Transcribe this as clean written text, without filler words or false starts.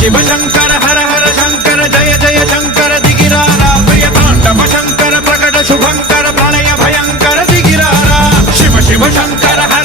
शिव शंकर हर हर शंकर जय जय शंकर दिगिरारा प्रिय तांडव शंकर प्रकट शुभंकर प्रलय भयंकर दिगिरारा शिव शिव शंकर हर